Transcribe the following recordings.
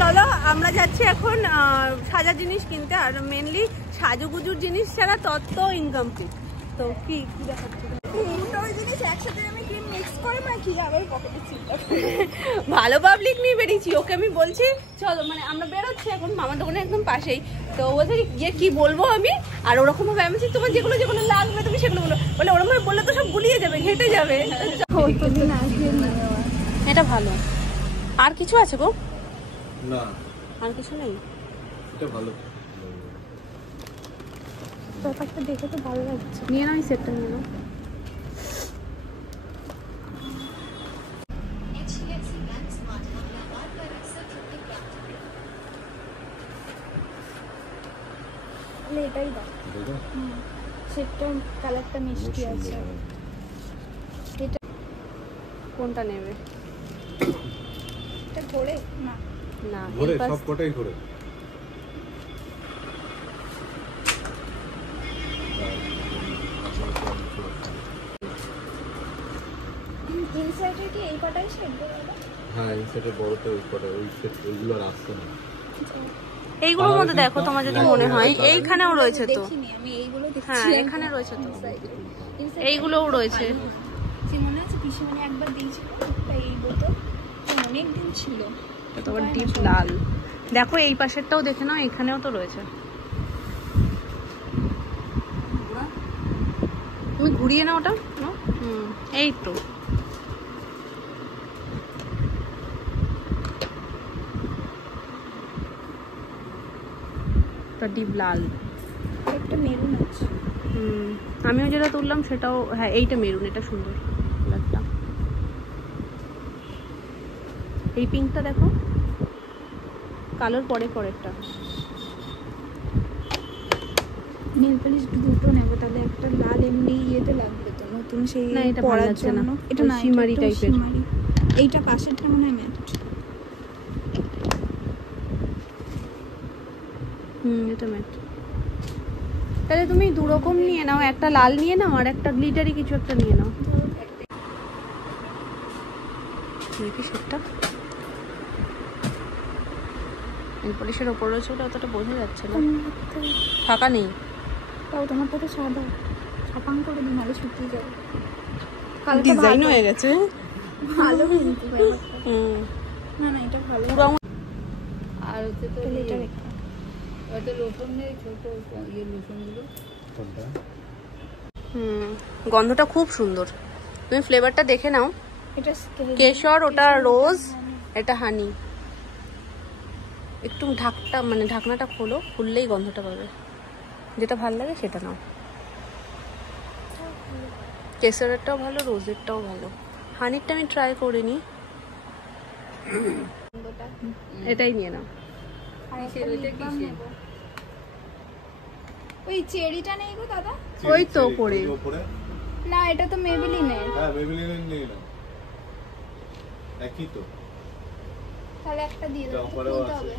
চলো আমরা যাচ্ছি এখন সাজার জিনিস কিনতে। আর মেনলি সাজুগুজুর জিনিস ছাড়া তত ইনকমপ্লিট। তো কি দেখাচ্ছি ভালো পাবলিক নিয়ে বেরিয়েছি। ওকে আমি বলছি চলো, মানে আমরা বেরোচ্ছি এখন মামার দোকানে একদম পাশেই। তো বলছে গিয়ে কি বলবো আমি, আর ওরকম ভাবে আমি তোমার যেগুলো যেগুলো লাগবে তুমি সেগুলো বলো। বলে ওরকম ভাবে বললে তো সব গুলিয়ে যাবে, ঘেটে যাবে। এটা ভালো। আর কিছু আছে গো? না আর কিছু নেই। এটা ভালো, ব্যাপারটা দেখে তো ভালো লাগছে। নিয়ে নাও, এই সেটটা নিয়ে নাও। এটাই দাও, সেটটা কালারটা মিষ্টি আছে। এটা কোনটা নেবে? এটা ঘোরে না, না ঘোরে, সব কটাই ঘোরে। ইনসাইডে কি এই কটাই সেট? হ্যাঁ ইনসাইডে বড়টা ওই কটা, ওই সেট ওইগুলো আর আসছে না। এইগুলোর মধ্যে দেখো তোমার যদি মনে হয় এইখানেও রয়েছে তো। আমি এইগুলো দেখছি। হ্যাঁ এখানে রয়েছে তো, এইগুলোও রয়েছে। মনে আছে পিসিমণি একবার দিয়েছিল তাই এই বোতল অনেক দিন ছিল। তোমার ডিপ লাল দেখো, এই পাশেরটাও দেখে নাও, এখানেও তো রয়েছে। তুমি ঘুরিয়ে নাও ওটা। এই তো ডিপ লাল, একটা মেরুন আছে। আমিও যেটা তুললাম সেটাও, হ্যাঁ এইটা মেরুন, এটা সুন্দর কালারটা। এই পিঙ্কটা দেখো, কালোর পরে পরেরটা। নেল পালিশ দুটো নেব, তাহলে একটা লাল এমনি ইয়েতে লাগবে তো, নতুন সেই না এটা ভালো লাগছে না, এটা না শিমারি টাইপের। এইটা পাশেরটা মনে হয় ম্যাট। এটা ম্যাট। তাহলে তুমি দু রকম নিয়ে নাও, একটা লাল নিয়ে নাও আর একটা গ্লিটারি কিছু একটা নিয়ে নাও। দেখি সেটটা নেল পলিশের ওপর রয়েছে, ওটা অতটা বোঝা যাচ্ছে না, ফাঁকা নেই। তাও তোমার তো সাদা ছাপাং করে দিন, আলো শুকিয়ে যাবে। ডিজাইন হয়ে গেছে ভালো কিন্তু না না এটা ভালো। আর হচ্ছে তো এটা রেখে ওটা লোশন নেই, ছোট ইয়ে লোশনগুলো। কোনটা? গন্ধটা খুব সুন্দর, তুমি ফ্লেভারটা দেখে নাও। এটা কেশর, ওটা রোজ, এটা হানি। একটু ঢাকটা মানে ঢাকনাটা খোলো, খুললেই গন্ধটা পাবে। যেটা ভালো লাগে সেটা নাও। কেশরেরটাও ভালো, রোজেরটাও ভালো। হানিরটা আমি ট্রাই করিনি, এটাই নিয়ে নাও। ওই চেরিটা নেই গো দাদা? ওই তো পরে না, এটা তো মেবিলিনের। হ্যাঁ মেবিলিনের নেই না, একই তো। তাহলে একটা দিয়ে দাও, অফারেও আছে।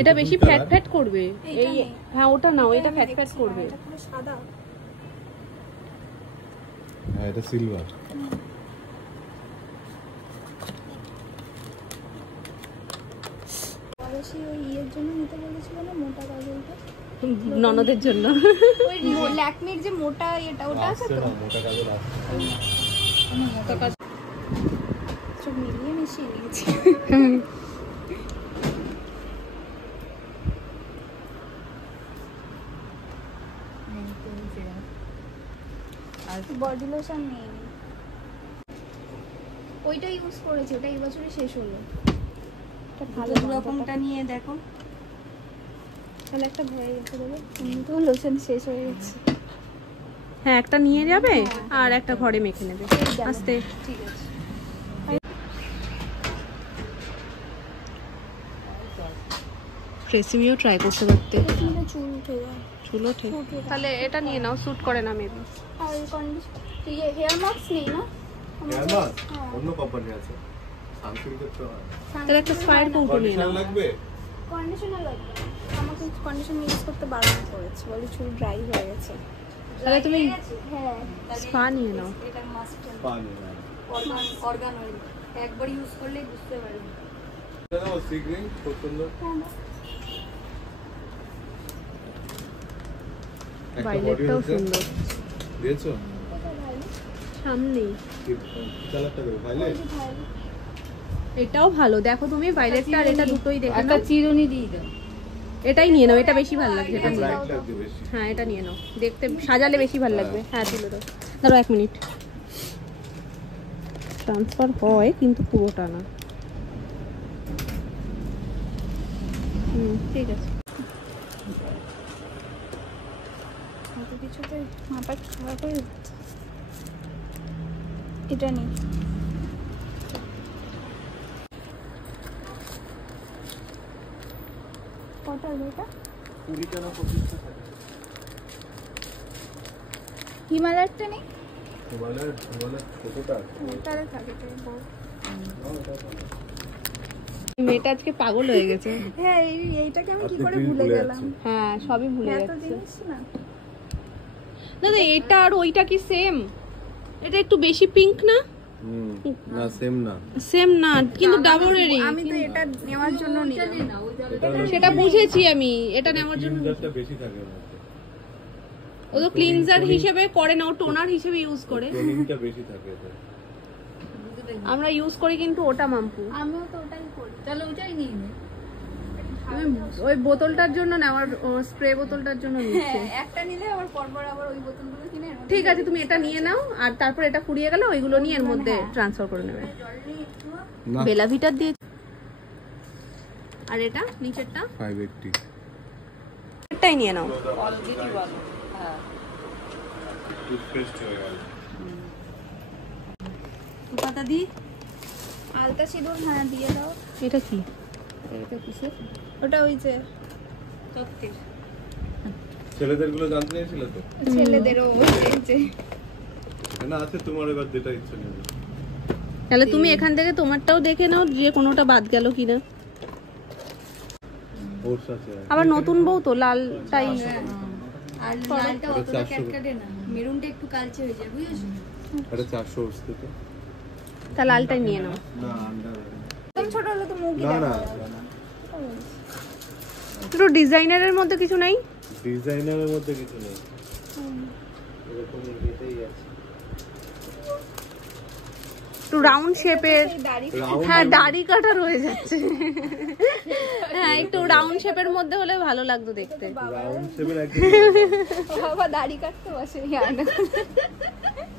এটা বেশি ফ্যাট ফ্যাট করবে। এই হ্যাঁ ওটা নাও, এটা ফ্যাট ফ্যাট করবে। এটা পুরো সাদা। হ্যাঁ এটা সিলভার। পলিশি ওই ইয়ের জন্য নিতে বলেছিল না, মোটা কাজলটা ননদের জন্য। ওই ল্যাকমির যে মোটা এটা, ওটা আছে তো? মোটা কাজল আছে। মোটা কাজ সব মিলিয়ে মিশিয়ে নিয়েছি। বডি লোশন নেই, ওইটা ইউজ করেছি, ওটা এই বছরই শেষ হলো। এটা ভালো, রকমটা নিয়ে দেখো। তাহলে একটা হয়ে গেছে বলে, তো লোশন শেষ হয়ে গেছে। হ্যাঁ একটা নিয়ে যাবে আর একটা ঘরে মেখে নেবে আস্তে। ঠিক আছে। ট্রেসিমিও ট্রাই করতে পারতে, চুল উঠে যায়। চুল ওঠে। তাহলে এটা নিয়ে নাও, স্যুট করে না মেবি। আর কন্ডিশন হেয়ার মাস্ক নেই না? হেয়ার মাস্ক অন্য কোম্পানি আছে, সানসিল্কের তো হয়। তাহলে একটা স্পায়ার কৌটো নিয়ে নাও। লাগবে, কন্ডিশনার লাগবে। আমাকে কন্ডিশনার ইউজ করতে বারণ করেছে, বলে চুল ড্রাই হয়ে গেছে। তাহলে তুমি হ্যাঁ স্পা নিয়ে নাও। এটা মাস্ট। পানি না অর্গান অয়েল একবার ইউজ করলেই বুঝতে পারবে। দেখো সিগ্রিন খুব সুন্দর। ভাইলেটটাও সুন্দর। দিয়েছো? সামনেই। কালারটা দেখো, ভাইলেট। এটাও ভালো, দেখো তুমি ভাইলেটটা আর এটা দুটোই দেখো। একটা চিরুনি দিয়ে দাও। এটাই নিয়ে নাও, এটা বেশি ভালো লাগছে। এটা নিয়ে ব্রাইট নাও। লাগবে বেশি। হ্যাঁ এটা নিয়ে নাও, দেখতে সাজালে বেশি ভালো লাগবে। হ্যাঁ তুলে দাও। দাঁড়াও 1 মিনিট। ট্রান্সফার হয় কিন্তু পুরোটা না। ঠিক আছে। কত কিছুতে মাথা খারাপ হয়ে যাচ্ছে। এটা নেই। কত এটা? 20 টা না 25 টা থাকে। হিমালয়ারটা নেই? হিমালয়ের ছোটটা আছে। তাহলে থাকে তো বড়। মেয়েটা আজকে পাগল হয়ে গেছে। হ্যাঁ এইটাকে আমি কি আপনি করে কি ভুলে ভুলে গেলাম? হ্যাঁ সবই ভুলে এত যাচ্ছে। জিনিস না। দাদা এটা আর ওইটা কি সেম? এটা একটু বেশি পিঙ্ক না? না সেম না। সেম না কিন্তু ডাবলেরই। আমি তো এটা নেওয়ার জন্য নিলাম। সেটা বুঝেছি আমি, এটা নেওয়ার জন্য। ক্লিনজারটা বেশি থাকে ওর মধ্যে। ও তো ক্লিনজার হিসেবে করে না, ও টোনার হিসেবে ইউজ করে। টোনিংটা বেশি থাকে এতে। আমরা ইউজ করি কিন্তু ওটা মাম্পু। আমিও তো ওটাই করি। তাহলে ওটাই নিয়ে নে। তুমি ওই বোতলটার জন্য নেওয়ার, স্প্রে বোতলটার জন্য নিচ্ছে। হ্যাঁ একটা নিলে আবার পরপর আবার ওই বোতলগুলো কিনে এর মধ্যে ঠিক আছে তুমি এটা নিয়ে নাও, আর তারপর এটা ফুরিয়ে গেলে ওইগুলো নিয়ে এর মধ্যে ট্রান্সফার করে নেবে। জল নিয়ে একটু না বেলাভিটার দিয়ে। আর এটা নিচেরটা 580 এটাই নিয়ে নাও। টুথপেস্ট হয়ে গেল। পাতা দি। আলতা সিঁদুর হ্যাঁ দিয়ে দাও। এটা কি? এটা কিসের? ওটা ওই যে তত্ত্বের। ছেলেদের গুলো জানতে চাইছিল তো? ছেলেদেরও ওই যে না আছে তোমার, এবার যেটা ইচ্ছে নেবে। তাহলে তুমি এখান থেকে তোমারটাও দেখে নাও যে কোনোটা বাদ গেল কিনা। ওর সাথে আবার নতুন বউ তো লালটাই। আর লালটা অতটা ক্যাটকাটে না, মেরুনটা একটু কালচে হয়ে যায় বুঝেছো? এটা 400 বসতে তো। তা লালটাই নিয়ে নাও। না আন্ডার একদম ছোট হলে তো মুখই না না দেখা যাবে না। একটু ডিজাইনারের মধ্যে কিছু নাই? ডিজাইনারের মধ্যে কিছু নেই, এরকম এটাই আছে। একটু রাউন্ড শেপের। এই দাড়ি হ্যাঁ দাড়ি কাটা রয়ে যাচ্ছে। হ্যাঁ একটু রাউন্ড শেপের মধ্যে হলে ভালো লাগতো দেখতে। রাউন্ড শেপের একদম বাবা দাড়ি কাটতে বসে জানো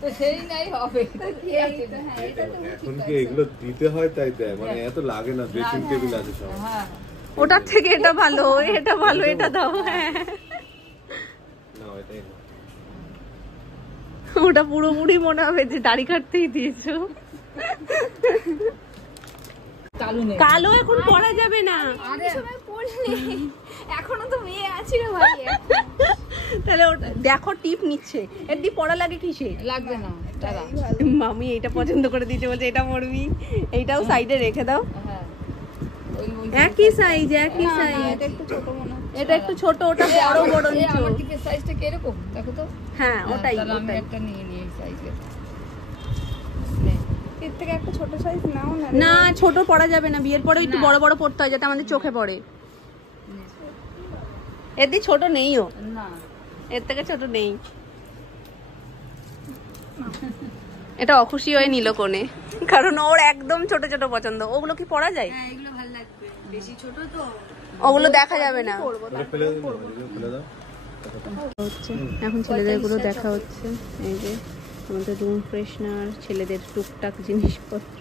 তো সেই নাই হবে। এখন কি এগুলো দিতে হয় তাই দেয়, মানে এত লাগে না। ড্রেসিং টেবিল আছে সব। ওটার থেকে এটা ভালো, এটা ভালো, এটা দাও। হ্যাঁ না এটাই না। ওটা পুরোপুরি মনে হবে যে দাড়ি কাটতেই দিয়েছো। কালো এখন পরা যাবে না। আরে সময় পড়লে এখনো তো মেয়ে আছি রে ভাই। তাহলে ওটা দেখো টিপ নিচ্ছে। এর দি পড়া লাগে কিসে? লাগবে না দাঁড়া। মামি এইটা পছন্দ করে দিয়েছে, বলছে এটা পরবি। এইটাও সাইডে রেখে দাও। হ্যাঁ একই সাইজ, একই সাইজ। এটা একটু ছোট মনে হচ্ছে। এটা একটু ছোট, ওটা বড় বড় নিচো। আমার দিকে সাইজটা কি এরকম দেখো তো। হ্যাঁ ওটাই তাহলে আমি ওটাই। একটা নিয়ে নিই এই সাইজের। এর থেকে একটা ছোট সাইজ নাও না। না ছোট পরা যাবে না, বিয়ের পরে একটু বড় বড় পড়তে হয় যাতে আমাদের চোখে পড়ে। এর দি ছোট নেইও, না এর থেকে ছোট নেই। এটা অখুশি হয়ে নিল কোণে, কারণ ওর একদম ছোট ছোট পছন্দ। ওগুলো কি পরা যায়? হ্যাঁ এগুলো ভালো লাগবে, বেশি ছোট তো। ওগুলো দেখা যাবে না। এটা ফেলে দাও, এগুলো ফেলে দাও। হচ্ছে এখন ছেলেদের গুলো দেখা হচ্ছে। এই যে আমাদের রুম ফ্রেশনার, ছেলেদের টুকটাক জিনিসপত্র,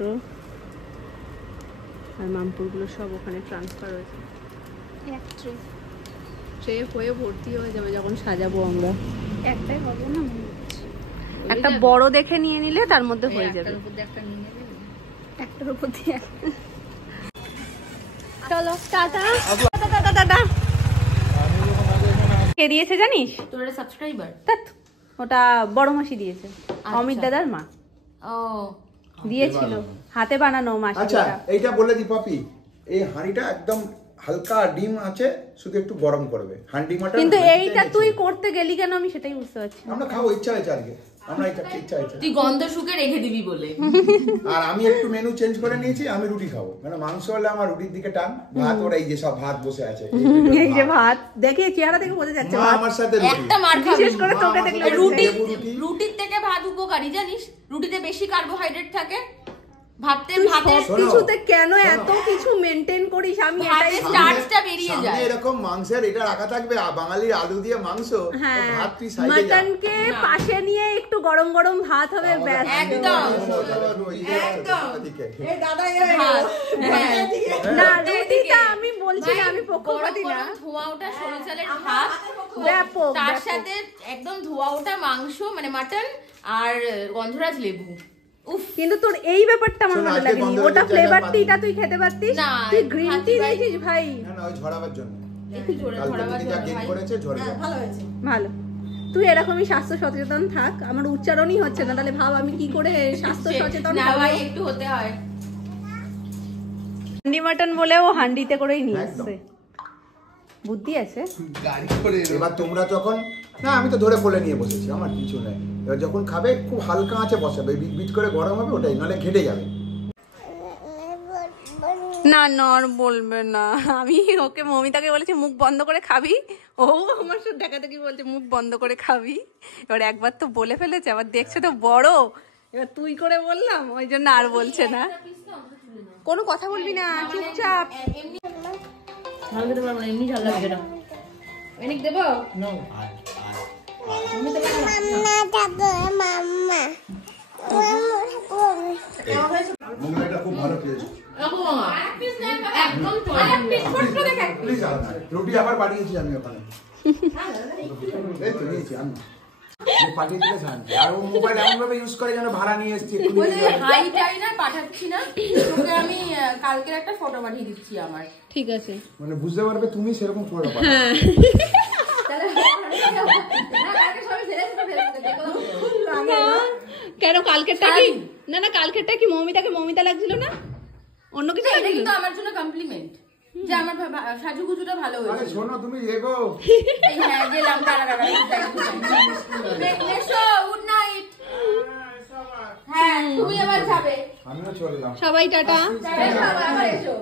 আর মামপুরগুলো সব ওখানে ট্রান্সফার হয়েছে। এক ট্রে ট্রে হয়ে ভর্তি হয়ে যাবে যখন সাজাবো আমরা। একটাই হবে না মনে হচ্ছে। একটা বড় দেখে নিয়ে নিলে তার মধ্যে হয়ে যাবে। একটার উপর দিয়ে একটা নিয়ে নেবে, একটার উপর দিয়ে একটা। চলো টাটা টাটা টাটা। কে দিয়েছে জানিস? তোর সাবস্ক্রাইবার? ধ্যাৎ, ওটা বড় মাসি দিয়েছে, অমিত দাদার মা ও দিয়েছিল, হাতে বানানো মাসি। আচ্ছা এইটা বলে দি পাপি, এই হাঁড়িটা একদম হালকা ডিম আছে, শুধু একটু গরম করবে। হাঁড়ি মাটা কিন্তু এইটা তুই করতে গেলি কেন আমি সেটাই বুঝতে পারছি না। আমরা খাবো, ইচ্ছা হয়েছে আজকে। আমরা এটা ইচ্ছা আছে। তুই গন্ধ শুকে রেখে দিবি বলে। আর আমি একটু মেনু চেঞ্জ করে নিয়েছি, আমি রুটি খাবো, মানে মাংস হলে আমার রুটির দিকে টান, ভাত ওরা এই যে সব ভাত বসে আছে, এই যে ভাত দেখে চেহারা থেকে বোঝা যাচ্ছে মা ভাত। আমার সাথে রুটি। একটা মার খাবি। বিশেষ করে তোকে দেখলে রুটির থেকে ভাত উপকারী জানিস, রুটিতে বেশি কার্বোহাইড্রেট থাকে। ভাতের কিছুতে কেন এত কিছু মেনটেন করিস? আমি এটাই স্টার্চটা বেরিয়ে যায়। এরকম মাংসের এটা রাখা থাকবে, বাঙালির আলু দিয়ে মাংস, ভাত তুই সাইডে যা। মাটনকে পাশে নিয়ে একটু গরম গরম ভাত হবে ব্যাস। একদম এই দাদা না রুটিটা আমি বলছি না, আমি পক্ষপাতী না। ধোয়া ওঠা সরু চালের ভাত ব্যাপক, তার সাথে একদম ধোয়া ওঠা মাংস মানে মাটন আর গন্ধরাজ লেবু। কিন্তু তোর এই ব্যাপারটা আমার ভালো লাগেনি, ওটা ফ্লেভার টিটা তুই খেতে পারতিস, তুই গ্রিন টি দিয়েছিস ভাই। না না, ওই ঝরাবার জন্য একটু জোরে ঝরাবার জন্য ভালো হয়েছে, ভালো। তুই এরকমই স্বাস্থ্য সচেতন থাক, আমার উচ্চারণই হচ্ছে না, তাহলে ভাব আমি কি করে স্বাস্থ্য সচেতন না ভাই, একটু হতে হয়। হান্ডি মাটন বলেও হান্ডিতে করেই নিয়ে আসছে, বুদ্ধি আছে। এবার তোমরা যখন, না আমি তো ধরে কোলে নিয়ে বসেছি, আমার কিছু নেই। এবার যখন খাবে খুব হালকা আঁচে বসাবে, বিট বিট করে গরম হবে, ওটাই নাহলে ঘেটে যাবে। না নর বলবে না, আমি ওকে মমিতাকে বলেছি মুখ বন্ধ করে খাবি, ও আমার সাথে দেখাতে কি বলছে মুখ বন্ধ করে খাবি। এবার একবার তো বলে ফেলেছে, আবার দেখছে তো বড়, এবার তুই করে বললাম ওই জন্য আর বলছে না। কোনো কথা বলবি না, চুপচাপ। ঝাল খেতে পারবো না, এমনি ঝাল লাগবে না। অনেক দেবো মুগলাইটা খুব ভালো খেয়েছো। রুটি আবার পাঠিয়েছি আমি ওখানে, এই তো নিয়েছি আমি পাঠিয়ে দিলে শান্তি। আর ও মোবাইল এমন ভাবে ইউজ করে যেন ভাড়া নিয়ে এসেছি। হাই টাই না পাঠাচ্ছি না, তোকে আমি কালকের একটা ফটো পাঠিয়ে দিচ্ছি আমার। ঠিক আছে, মানে বুঝতে পারবে তুমি সেরকম করে পারো। কেন কালকেরটা কি? না না কালকেরটা কি মমিতাকে মমিতা লাগছিল না, অন্য কিছু এটা লাগছিল? কিন্তু আমার জন্য কমপ্লিমেন্ট যে আমার সাজুগুজুটা ভালো আরে হয়েছে। শোনো তুমি এগো, এই হ্যাঁ গেলাম, গুড নাইট। হ্যাঁ তুমি আবার যাবে, আমিও চললাম। সবাই টাটা। আবার এসো।